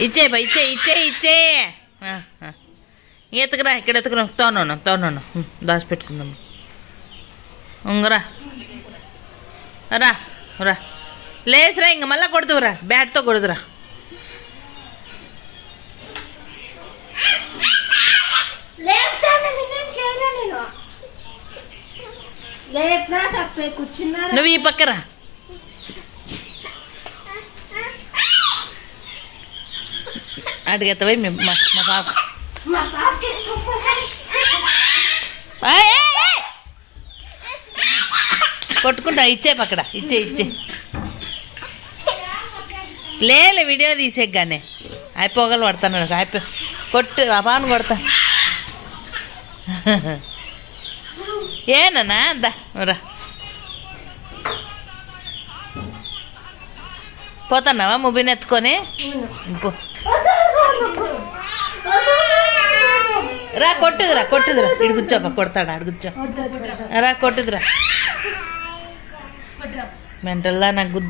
ఇచ్చే బా ఇచ్చే ఇచ్చే ఇచ్చే. ఎత్తుకురా ఇక్కడ ఎత్తుకురా. తోనోను తోనోను ఉం, దాచిపెట్టుకుందాం. ఉంగరా రా. రా లేసురా ఇంక మళ్ళా కొడుతురా బ్యాట్తో కొడుతురా నువ్వు ఈ పక్కరా అడిగేత్తవై మీ మా మా పాప! కొట్టుకుంటా ఇచ్చే పక్కడ ఇచ్చే ఇచ్చే. లేలే వీడియో తీసేగానే అయిపోగలు పడతాను అయిపో కొట్టు ఆ పాను కొడతా. ఏనన్నా దా రా. పోతున్నావా ముబిని ఎత్తుకొని? పో. రా కొట్టుదురా కొట్టుదురా. ఇడు కూర్చోపా కొడతాడు ఆడు కూర్చో. రా కొట్టుదురా. మెంటల్లా నాకు గుద్ద